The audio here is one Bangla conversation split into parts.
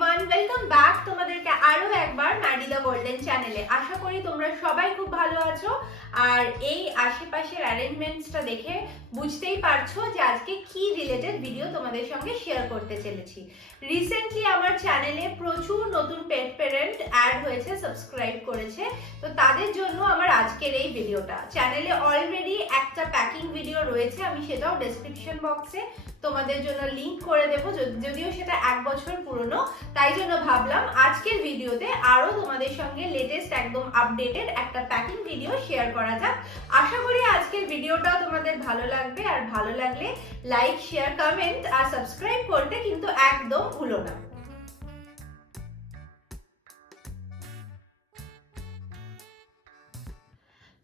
এভরিওয়ান, ওয়েলকাম ব্যাক তোমাদেরকে আরো একবার ম্যাডি দ্য গোল্ডেন চ্যানেলে। আশা করি তোমরা সবাই খুব ভালো আছো। আর এই আশেপাশের অ্যারেঞ্জমেন্টসটা দেখে বুঝতেই পারছো যে আজকে কি রিলেটেড ভিডিও তোমাদের সঙ্গে শেয়ার করতে চলেছি। রিসেন্টলি আমার চ্যানেলে প্রচুর নতুন পেট প্যারেন্ট অ্যাড হয়েছে, সাবস্ক্রাইব করেছে, তো তাদের জন্য আমার আজকের এই ভিডিওটা। চ্যানেলে অলরেডি একটা প্যাকিং ভিডিও রয়েছে, আমি সেটাও ডেসক্রিপশন বক্সে তোমাদের জন্য লিংক করে দেবো, যদিও সেটা 1 বছর পুরনো। তাই জন্য ভাবলাম আজকের ভিডিওতে আরো তোমাদের সঙ্গে লেটেস্ট একদম আপডেটেড একটা প্যাকিং ভিডিও শেয়ার করা যাক। আশা করি আজকের ভিডিওটাও তোমাদের ভালো লাগবে, আর ভালো লাগলে লাইক, শেয়ার, কমেন্ট আর সাবস্ক্রাইব করতে কিন্তু একদম ভুলো না।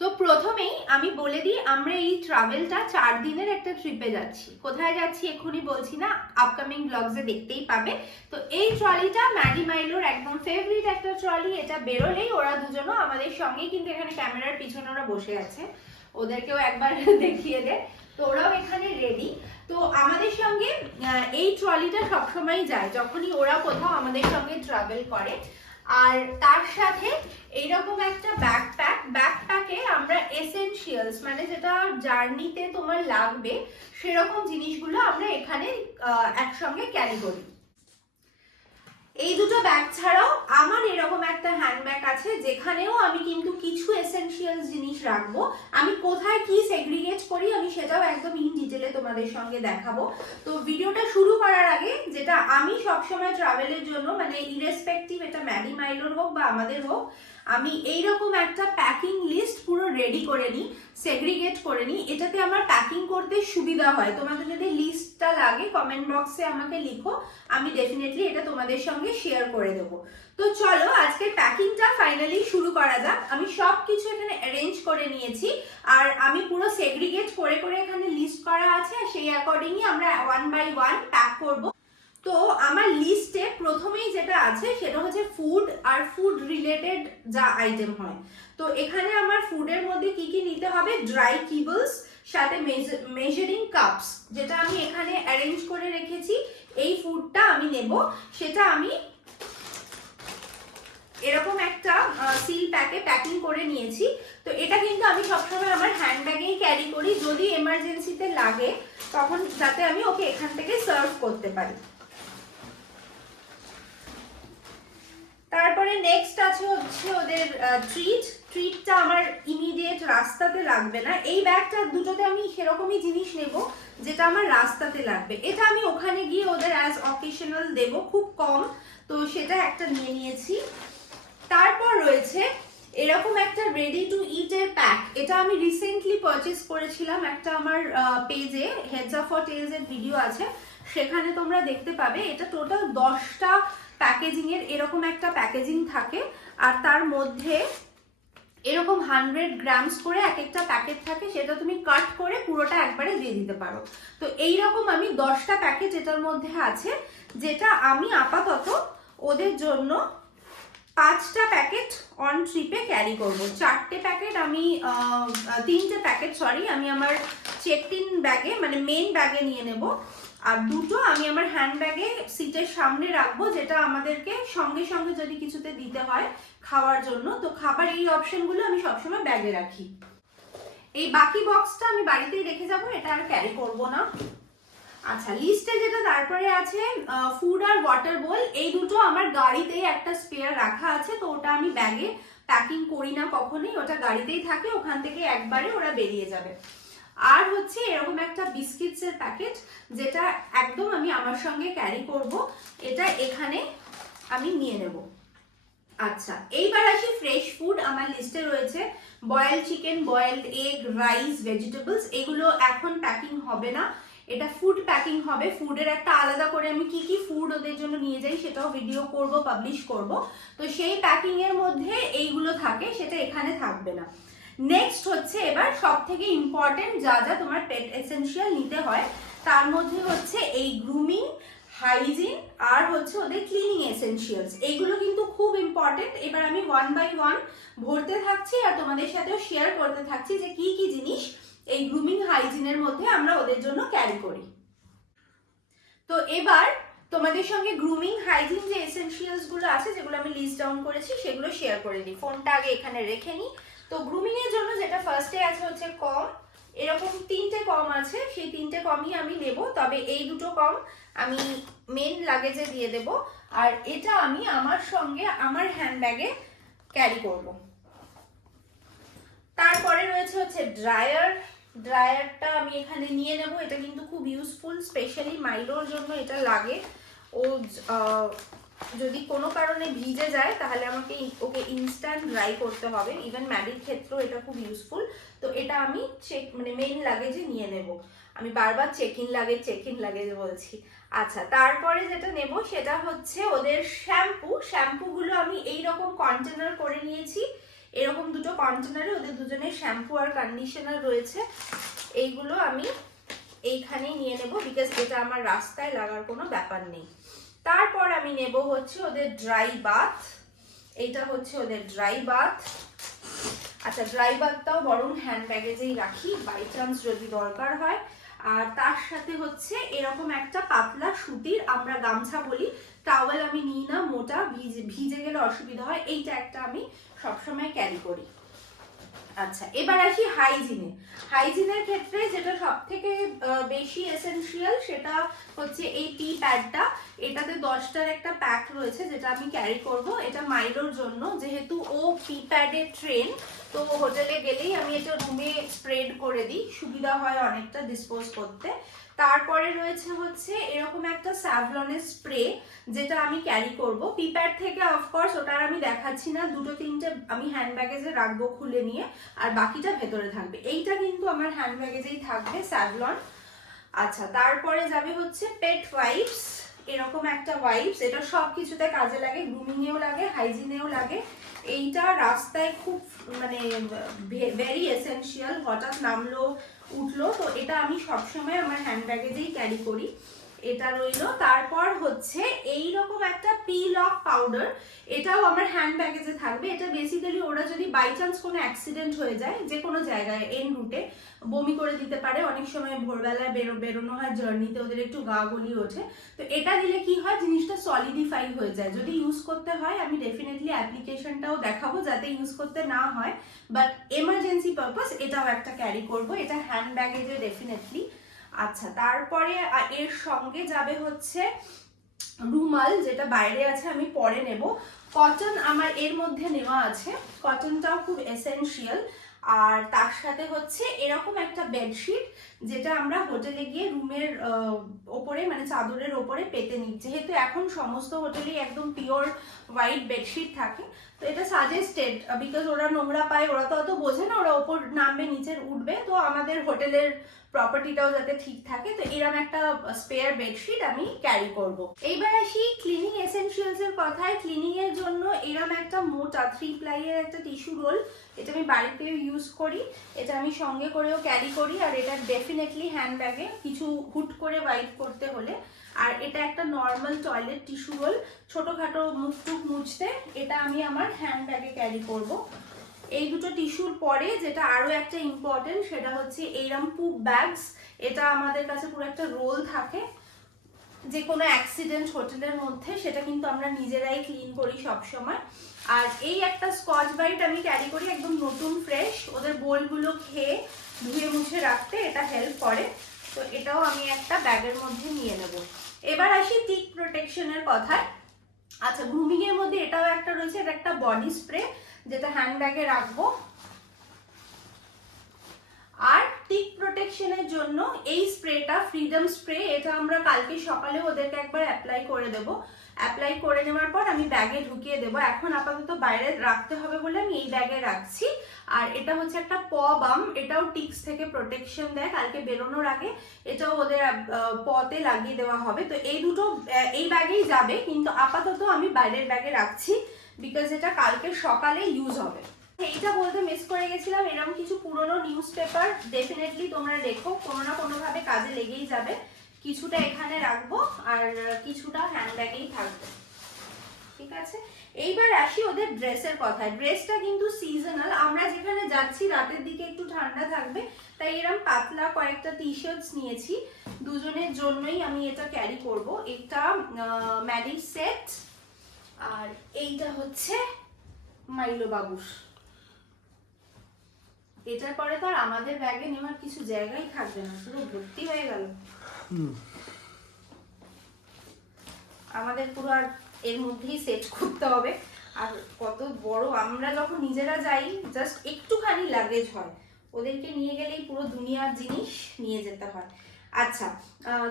তো প্রথমেই আমি বলে দিই, আমরা এই ট্রাভেলটা 4 দিনের একটা ট্রিপে যাচ্ছি। কোথায় যাচ্ছি এখনই বলছি না, আপকামিং ব্লগসে দেখতেই পাবে। তো এই ট্রলিটা ম্যাডি মাইলোর একদম ফেভারিট একটা ট্রলি। এটা বেরোলেই ওরা দুজনও আমাদের সঙ্গেই কিন্তু এখানে ক্যামেরার পিছনে ওরা বসে আছে, ওদেরকেও একবার দেখিয়ে দে। তো ওরাও এখানে রেডি। তো আমাদের সঙ্গে এই ট্রলিটা সবসময় যায় যখনই ওরা কোথাও আমাদের সঙ্গে ট্রাভেল করে। আর তার সাথে এইরকম একটা ব্যাকপ্যাকে আমরা এসেনশিয়ালস মানে যেটা জার্নিতে তোমার লাগবে সেরকম জিনিসগুলো আমরা এখানে একসঙ্গে ক্যারি করি। এই দুটো ব্যাগ ছাড়াও আমার এরকম একটা হ্যান্ডব্যাগ আছে, যেখানেও আমি কিন্তু কিছু এসেনশিয়ালস জিনিস রাখবো। আমি কোথায় কি সেগ্রিগেট করি আমি সেটাও একদম ইন ডিটেলে তোমাদের সঙ্গে দেখাবো। তো ভিডিওটা শুরু করার আগে, যেটা আমি সবসময় ট্রাভেলের জন্য মানে ইরেসপেক্টিভ এটা ম্যাডি মাইলোর হোক বা আমাদের হোক, আমি এইরকম একটা প্যাকিং লিস্ট পুরো রেডি করে নিই, সেগ্রিগেট করে নিই। এটাতে আমার প্যাকিং করতে সুবিধা হয়। তোমাদের যদি লিস্টটা লাগে কমেন্ট বক্সে আমাকে লিখো, আমি ডেফিনেটলি এটা তোমাদের সঙ্গে শেয়ার করে দেবো। তো চলো আজকের প্যাকিংটা ফাইনালি শুরু করা যাক। আমি সব কিছু এখানে অ্যারেঞ্জ করে নিয়েছি, আর আমি পুরো সেগ্রিগেট করে করে এখানে লিস্ট করা আছে, আর সেই অ্যাকর্ডিংই আমরা 1 বাই 1 প্যাক করবো। তো আমার লিস্টে প্রথমেই যেটা আছে সেটা হচ্ছে ফুড আর ফুড রিলেটেড যা আইটেম হয়। তো এখানে আমার ফুডের মধ্যে কি কি নিতে হবে, ড্রাই কিবলস, সাথে মেজারিং কাপস, যেটা আমি এখানে অ্যারেঞ্জ করে রেখেছি। এই ফুডটা আমি নেব, সেটা আমি এরকম একটা সিল প্যাকে প্যাকিং করে নিয়েছি। তো এটা কিন্তু আমি সবসময় আমার হ্যান্ডব্যাগেই ক্যারি করি, যদি এমার্জেন্সিতে লাগে তখন যাতে আমি ওকে এখান থেকে সার্ভ করতে পারি। তারপরে নেক্সট আছে হচ্ছে ওদের ট্রিটটা আমার ইমিডিয়েট রাস্তাতে লাগবে না। এই ব্যাগটা দুটোতে আমি সেরকমই জিনিস নেব যেটা আমার রাস্তাতে লাগবে। এটা আমি ওখানে গিয়ে ওদের অ্যাজ অকেশনাল দেব, খুব কম, তো সেটা একটা নিয়ে নিয়েছি। তারপর রয়েছে এরকম একটা রেডি টু ইট এর প্যাক। এটা আমি রিসেন্টলি পারচেস করেছিলাম, একটা আমার পেজে হেডস অফ ফর টেলস এর ভিডিও আছে, সেখানে তোমরা দেখতে পাবে। এটা টোটাল 10টা প্যাকেজিং এর এরকম একটা প্যাকেজিং থাকে, আর তার মধ্যে এরকম 100 গ্রামস করে এক একটা প্যাকেট থাকে, সেটা তুমি কাট করে পুরোটা একবারে দিয়ে দিতে পারো। তো এইরকম আমি 10টা প্যাকেট এটার মধ্যে আছে, যেটা আমি আপাতত ওদের জন্য 5টা প্যাকেট অন ট্রিপে ক্যারি করব। 4টে প্যাকেট আমি 3টে প্যাকেট আমি আমার চেকড-ইন ব্যাগে মানে মেন ব্যাগে নিয়ে নেব, আর দুটো আমি আমার হ্যান্ড ব্যাগে সিটের সামনে রাখবো, যেটা আমাদেরকে সঙ্গে সঙ্গে যদি কিছুতে দিতে হয় খাওয়ার জন্য। তো খাবার এই অপশনগুলো আমি সবসময় ব্যাগে রাখি। এই বাকি বক্সটা আমি বাড়িতেই রেখে যাব, এটা আর ক্যারি করব না। আচ্ছা, লিস্টে যেটা তারপরে আছে ফুড আর ওয়াটার বোল, এই দুটো আমার গাড়িতেই একটা স্পেয়ার রাখা আছে, তো ওটা আমি ব্যাগে প্যাকিং করি না কখনোই, ওটা গাড়িতেই থাকে, ওখান থেকে একবারে ওরা বেরিয়ে যাবে। আর হচ্ছে এরকম একটা বিস্কিটস এর প্যাকেট, যেটা একদম আমি আমার সঙ্গে ক্যারি করব, এটা এখানে আমি নিয়ে নেব। আচ্ছা, এইবার আসি ফ্রেশ ফুড। আমার লিস্টে রয়েছে boiled chicken, boiled egg, rice, vegetables. এগুলো এখন প্যাকিং হবে না, এটা ফুড প্যাকিং হবে। ফুডের একটা আলাদা করে আমি কি কি ফুড ওদের জন্য নিয়ে যাই সেটাও ভিডিও করব, পাবলিশ করব। তো সেই প্যাকিং এর মধ্যে এইগুলো থাকে, সেটা এখানে থাকবে না। নেক্সট হচ্ছে এবার সব থেকে ইম্পর্টেন্ট যা যা তোমার পেট এসেনশিয়াল নিতে হয়, তার মধ্যে হচ্ছে এই গ্রুমিং, হাইজিন আর হচ্ছে ওদের ক্লিনিং এসেনশিয়ালস। এইগুলো কিন্তু খুব ইম্পর্টেন্ট। এবার আমি 1 বাই 1 ভরতে থাকছি আর তোমাদের সাথেও শেয়ার করতে থাকছি যে কি কি জিনিস এই গ্রুমিং হাইজিনের মধ্যে আমরা ওদের জন্য ক্যারি করি। তো এবার তোমাদের সঙ্গে গ্রুমিং হাইজিন যে এসেনশিয়ালস গুলো আছে যেগুলো আমি লিস্ট ডাউন করেছি সেগুলো শেয়ার করে দিই। ফোনটা আগে এখানে রেখে নিই। তো গ্রুমিং এর জন্য যেটা ফার্স্টে আছে হচ্ছে কম, এরকম 3টে কম আছে, সেই 3টে কমই আমি নেব, তবে এই দুটো কম আমি মেন লাগেজে দিয়ে দেব, আর এটা আমি আমার সঙ্গে আমার হ্যান্ডব্যাগে ক্যারি করব। তারপরে রয়েছে হচ্ছে ড্রায়ার। ড্রায়ারটা আমি এখানে নিয়ে নেব, এটা কিন্তু খুব ইউজফুল, স্পেশালি মাইলোর জন্য এটা লাগে। ও যদি কোনো কারণে ভিজে যায় তাহলে আমাকে ওকে ইনস্ট্যান্ট ড্রাই করতে হবে, ইভেন ম্যাডির ক্ষেত্রেও এটা খুব ইউজফুল। তো এটা আমি মেইন লাগেজে নিয়ে নেব। আমি বারবার চেক ইন লাগেজ বলছি। আচ্ছা, তারপরে যেটা নেব সেটা হচ্ছে ওদের শ্যাম্পুগুলো আমি এইরকম কন্টেনার করে নিয়েছি। এরকম দুটো কন্টেনারে ওদের দুজনের শ্যাম্পু আর কন্ডিশনার রয়েছে, এইগুলো আমি এইখানেই নিয়ে নেব, বিকজ এটা আমার রাস্তায় লাগার কোনো ব্যাপার নেই। তারপর আমি নেব হচ্ছে ওদের ড্রাই বাথ। এইটা হচ্ছে ওদের ড্রাই বাথ। আচ্ছা, ড্রাই বাথটাও বরং হ্যান্ড ব্যাগেজেই রাখি বাই চান্স যদি দরকার হয়। আর তার সাথে হচ্ছে এরকম একটা পাতলা সুতির, আমরা গামছা বলি, টাওয়েল আমি নিই না, মোটা, ভিজে গেলে অসুবিধা হয়, এইটা একটা আমি সবসময় ক্যারি করি। আচ্ছা, এবার আসি হাইজিনের ক্ষেত্রে যেটা সব থেকে বেশি এসেনশিয়াল সেটা হচ্ছে এই পি প্যাডটা। এটাতে 10টার একটা প্যাক রয়েছে যেটা আমি ক্যারি করব। এটা মাইলোর জন্য, যেহেতু ও পি প্যাডে ট্রেন, তো হোটেলে গেলেই আমি এটা রুমে স্প্রেড করে দিই, সুবিধা হয় অনেকটা ডিসপোজ করতে। তারপরে রয়েছে হচ্ছে এরকম একটা স্যাভলনের স্প্রে যেটা আমি ক্যারি করব। পিপ্যাড থেকে অফকোর্স ওটা আমি দেখাচ্ছি না, 2-3টে আমি হ্যান্ড ব্যাগেজে রাখবো খুলে নিয়ে, আর বাকিটা ভেতরে থাকবে। এইটা কিন্তু আমার হ্যান্ড ব্যাগেজেই থাকবে, স্যাভলন। আচ্ছা, তারপরে যাবে হচ্ছে পেট ওয়াইপস। এরকম একটা ওয়াইপস, এটা সব কিছুতে কাজে লাগে, গ্রুমিংয়েও লাগে, হাইজিনেও লাগে। এইটা রাস্তায় খুব ভেরি এসেনশিয়াল, হঠাৎ নামলো উঠলো, তো এটা আমি সবসময় আমার হ্যান্ড ব্যাগেজেই ক্যারি করি। এটা রইলো। তারপর হচ্ছে এইরকম একটা পিল অফ পাউডার, এটাও আমার হ্যান্ড ব্যাগেজে থাকবে। এটা বেসিক্যালি ওরা যদি বাই চান্স কোনো অ্যাক্সিডেন্ট হয়ে যায় যে কোনো জায়গায় এন রুটে, বমি করে দিতে পারে, অনেক সময় ভোরবেলায় বেরোনো হয় জার্নিতে, ওদের একটু গা গলি ওঠে, তো এটা দিলে কি হয় জিনিসটা সলিডিফাই হয়ে যায়। যদি ইউজ করতে হয় আমি ডেফিনেটলি অ্যাপ্লিকেশনটাও দেখাবো যাতে ইউজ করতে না হয়, বাট এমার্জেন্সি পারপাস এটাও একটা ক্যারি করব, এটা হ্যান্ড ব্যাগেজে ডেফিনেটলি। আচ্ছা, তারপরে এর সঙ্গে যাবে হচ্ছে রুমাল, যেটা বাইরে আছে আমি পরে নেব। কটন আমার এর মধ্যে নেওয়া আছে, কটনটাও খুব এসেনশিয়াল। আর তার সাথে হচ্ছে এরকম একটা বেডশিট যেটা আমরা হোটেলে গিয়ে রুমের ওপরে চাদরের ওপরে পেতে নিই, যেহেতু এখন সমস্ত হোটেলেই একদম পিওর হোয়াইট বেডশিট থাকে। তো এটা সাজেস্টেড, বিকজ ওরা নোংরা পায়, ওরা তো অত বোঝে না, ওরা ওপর নামবে নিচের উঠবে, তো আমাদের হোটেলের প্রপার্টিটাও যাতে ঠিক থাকে, তো এরকম একটা স্পেয়ার বেডশিট আমি ক্যারি করব। এইবার আসি ক্লিনিং এসেনশিয়ালস এর কথায়। ক্লিনিং এর জন্য এরকম একটা মোটা 3 প্লাইয়ের একটা টিস্যু রোল, এটা আমি বাড়িতেও ইউজ করি, এটা আমি সঙ্গে করেও ক্যারি করি, আর এটা ডেফিনেটলি হ্যান্ড ব্যাগে কিছু হুট করে ওয়াইপ করতে হলে। আর এটা একটা নর্মাল টয়লেট টিস্যু রোল, ছোটখাটো মুখ টুক মুছতে, এটা আমি আমার হ্যান্ড ব্যাগে ক্যারি করব। এই দুটো টিস্যুর পরে যেটা আরো একটা ইম্পর্টেন্ট সেটা হচ্ছে এইরকম পুপ ব্যাগস। এটা আমাদের কাছে পুরো একটা রোল থাকে, যে কোনো অ্যাক্সিডেন্ট হোটেলের মধ্যে সেটা কিন্তু আমরা নিজেরাই ক্লিন করি সব সময়। আর এই একটা স্কচ ব্রাইট আমি ক্যারি করি, একদম নতুন ফ্রেশ, ওদের বোলগুলো খেয়ে ধুয়ে মুছে রাখতে এটা হেল্প করে, তো এটাও আমি একটা ব্যাগের মধ্যে নিয়ে নেব। এবার আসি টিক প্রোটেকশনের কথায়। আচ্ছা, গ্রুমিং এর মধ্যে এটাও একটা রয়েছে, এটা একটা বডি স্প্রে যেটা হ্যান্ড ব্যাগে রাখবো। আর টিক প্রোটেকশনের জন্য এই স্প্রেটা, ফ্রিডম স্প্রে, এটা আমরা কালকে সকালে ওদেরকে একবার অ্যাপ্লাই করে দেবো। অ্যাপ্লাই করে নেওয়ার পর আমি ব্যাগে ঢুকিয়ে দেবো। এখন আপাতত বাইরে রাখতে হবে বলে আমি এই ব্যাগে রাখছি। আর এটা হচ্ছে একটা বাম, এটাও টিক্স থেকে প্রোটেকশন দেয়। কালকে বেরোনোর আগে এটাও ওদের পতে লাগিয়ে দেওয়া হবে। তো এই দুটো এই ব্যাগেই যাবে, কিন্তু আপাতত আমি বাইরের ব্যাগে রাখছি, বিকজ এটা কালকে সকালে ইউজ হবে। এইটা বলতে মিস করে গেছিলাম, এরকম কিছু পুরনো নিউজ পেপার ডেফিনেটলি তোমরা রেখো, কোনো না কোনো ভাবে কাজে লেগেই যাবে। কিছুটা এখানে রাখবো আর কিছুটা হ্যান্ড ব্যাগেই থাকবে। ঠিক আছে, এইবার আসি ওদের ড্রেসের কথায়। ড্রেসটা কিন্তু সিজনাল, আমরা যেখানে যাচ্ছি রাতের দিকে একটু ঠান্ডা থাকবে, তাই এরকম পাতলা কয়েকটা টি শার্টস নিয়েছি দুজনের জন্যই। আমি এটা ক্যারি করব। এটা ম্যাডির সেট, আর এইটা হচ্ছে মাইলো বাবুর। এটার পরে তো আর আমাদের ব্যাগে নেওয়ার কিছু জায়গাই থাকবে না, পুরো ভর্তি হয়ে গেল। আমাদের পুরো আর এর মধ্যেই সেট করতে হবে। আর কত বড়, আমরা যখন নিজেরা যাই জাস্ট একটুখানি লাগেজ হয়, ওদেরকে নিয়ে গেলেই পুরো দুনিয়ার জিনিস নিয়ে যেতে হয়। আচ্ছা,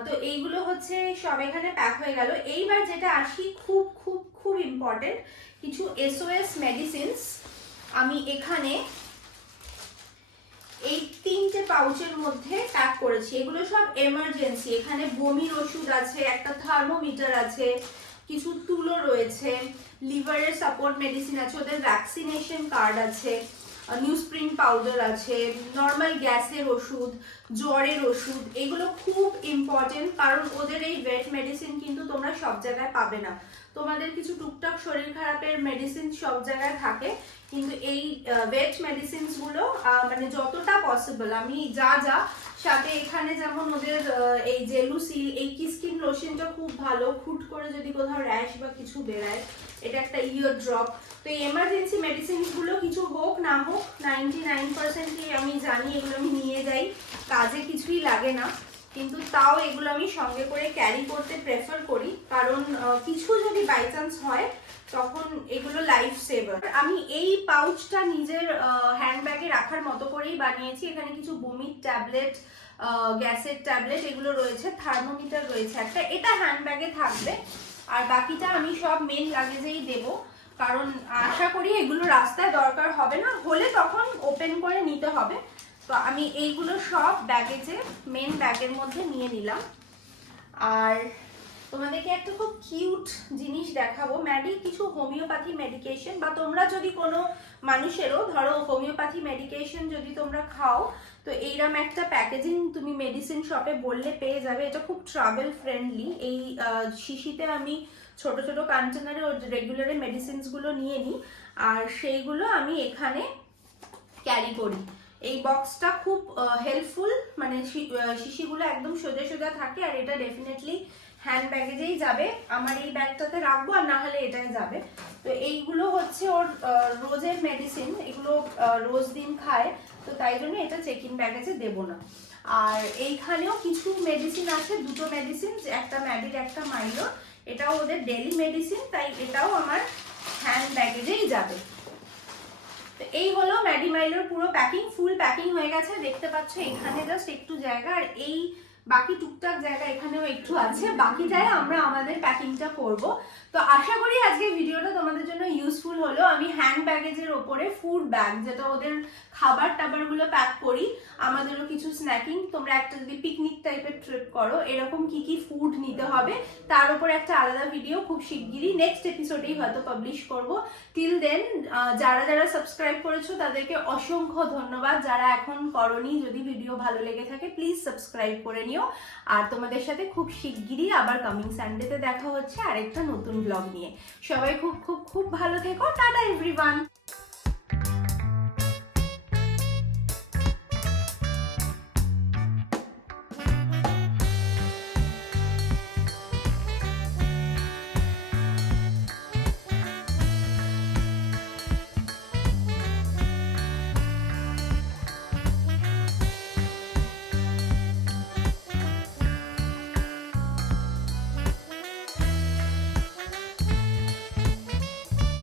তো এইগুলো হচ্ছে সব এখানে প্যাক হয়ে গেল। এইবার যেটা আসি, খুব খুব খুব ইম্পর্টেন্ট কিছু SOS মেডিসিনস আমি এখানে এই 3টে পাউচের মধ্যে প্যাক করেছি। এগুলো সব এমার্জেন্সি। এখানে বমির ওষুধ আছে, একটা থার্মোমিটার আছে, কিছু তুলো রয়েছে, লিভারের সাপোর্ট মেডিসিন আছে, ওদের ভ্যাকসিনেশন কার্ড আছে, নিউজপ্রিন্ট পাউডার আছে, নর্মাল গ্যাসের ওষুধ, জ্বরের ওষুধ। এগুলো খুব ইম্পর্টেন্ট, কারণ ওদের এই ওয়েট মেডিসিন কিন্তু তোমরা সব জায়গায় পাবে না। তোমাদের কিছু টুকটাক শরীর খারাপের মেডিসিন সব জায়গায় থাকে, কিন্তু এই ওয়েট মেডিসিনস গুলো মানে যতটা পসিবল আমি যা যা সাথে এখানে, যেমন ওদের এই জেলুসিল, এই কিসকিন লোশনটা খুব ভালো, হুট করে যদি কোথাও র্যাশ বা কিছু বেরায়, এটা একটা ইয়ার ড্রপ। তো এই এমার্জেন্সি মেডিসিনস গুলো কিছু হোক না হোক 99%ই আমি জানি এগুলো আমি নিয়ে যাই, কাজে কিছুই লাগে না, কিন্তু তাও এগুলো আমি সঙ্গে করে ক্যারি করতে প্রেফার করি, কারণ কিছু যদি বাই চান্স হয় তখন এগুলো লাইফ সেভার। আমি এই পাউচটা নিজের হ্যান্ডব্যাগে রাখার মতো করেই বানিয়েছি। এখানে কিছু বমির ট্যাবলেট, গ্যাসের ট্যাবলেট এগুলো রয়েছে, থার্মোমিটার রয়েছে একটা, এটা হ্যান্ডব্যাগে থাকবে, আর বাকিটা আমি সব মেন লাগেজেই দেবো, কারণ আশা করি এগুলো রাস্তায় দরকার হবে না, হলে তখন ওপেন করে নিতে হবে। তো আমি এইগুলো সব ব্যাগেজে মেন ব্যাগের মধ্যে নিয়ে নিলাম। আর তোমাদেরকে একটা খুব কিউট জিনিস দেখাবো। ম্যাডি কিছু হোমিওপ্যাথি মেডিকেশন, বা তোমরা যদি কোনো মানুষেরও ধরো হোমিওপ্যাথি মেডিকেশন যদি তোমরা খাও, তো এইরকম একটা প্যাকেজিং তুমি মেডিসিন শপে বললে পেয়ে যাবে। এটা খুব ট্রাভেল ফ্রেন্ডলি। এই শিশিতে আমি ছোট ছোট কন্টেনারে রেগুলারে মেডিসিনসগুলো নিয়ে নিই, আর সেইগুলো আমি এখানে ক্যারি করি। এই বক্সটা খুব হেল্পফুল, মানে শিশিগুলো একদম সোজা সোজা থাকে, আর এটা ডেফিনেটলি হ্যান্ড ব্যাগেজেই যাবে। আমার এই ব্যাগটাতে রাখবো, আর না হলে এটাই যাবে। তো এইগুলো হচ্ছে ওর রোজের মেডিসিন, এগুলো রোজ দিন খায়, তো তাই জন্য এটা চেক ইন ব্যাগেজে দেবো না। আর এইখানেও কিছু মেডিসিন আছে, দুটো মেডিসিন, একটা ম্যাডির একটা মাইলোর, এটাও ওদের ডেলি মেডিসিন, তাই এটাও আমার হ্যান্ড ব্যাগেজেই যাবে। তো এই হলো ম্যাডি মাইলোর পুরো প্যাকিং, ফুল প্যাকিং হয়ে গেছে। দেখতে পাচ্ছ এখানে জাস্ট একটু জায়গা, আর এই বাকি টুকটাক জায়গা এখানেও একটু আছে, বাকিটাই আমরা আমাদের প্যাকিংটা করব। তো আশা করি আজকে ভিডিওটা তোমাদের জন্য ইউজফুল হলো। আমি হ্যান্ড ব্যাগেজের ওপরে ফুড ব্যাগ, যেটা ওদের খাবার টাবারগুলো প্যাক করি, আমাদেরও কিছু স্ন্যাকিং, তোমরা একটা যদি পিকনিক টাইপের ট্রিপ করো, এরকম কি কি ফুড নিতে হবে তার উপর একটা আলাদা ভিডিও খুব শিগগিরই নেক্সট এপিসোডেই হয়তো পাবলিশ করব। টিল দেন যারা যারা সাবস্ক্রাইব করেছো তাদেরকে অসংখ্য ধন্যবাদ, যারা এখন করনি, যদি ভিডিও ভালো লেগে থাকে প্লিজ সাবস্ক্রাইব করে নিও। আর তোমাদের সাথে খুব শিগগিরই আবার কামিং সানডেতে দেখা হচ্ছে আরেকটা নতুন ব্লগ নিয়ে। সবাই খুব খুব খুব ভালো থেকো। Tata everyone.